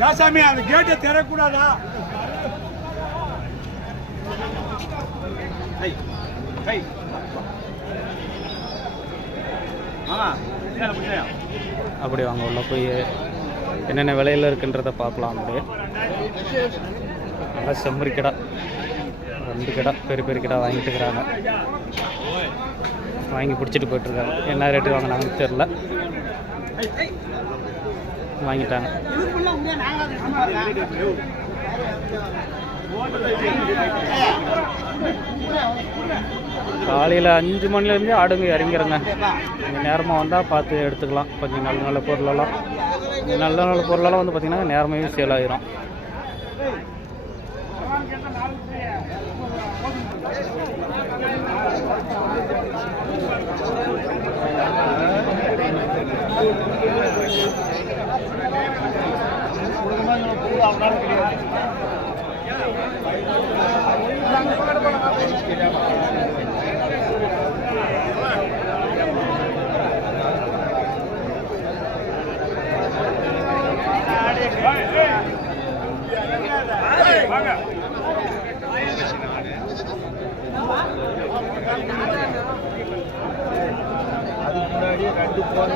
யாசாமி அந்த கேட்டை திறக்கூடாதா? அப்படி வாங்க உள்ள போய் என்னென்ன விலையில் இருக்குன்றதை பார்க்கலாம். அப்படியே நல்லா செம்மறி கிடா 2 கிடா பெரிய பெரிய கிடா வாங்கிட்டு இருக்கிறாங்க. வாங்கி பிடிச்சிட்டு போயிட்டுருக்காங்க. என்ன ரேட்டு வாங்கினாங்கன்னு தெரில, வாங்கிட்டாங்க. காலையில் 5 மணிலேருந்து ஆடுங்க இறங்கிறங்க. கொஞ்சம் நேரமாக வந்தால் பார்த்து எடுத்துக்கலாம். கொஞ்சம் நல்ல நல்ல பொருளெல்லாம் நல்ல பொருளெல்லாம் வந்து பார்த்திங்கன்னா நேரமாகவே சேல் ஆகிரும். அதுக்கு முன்னாடியே 2 போன்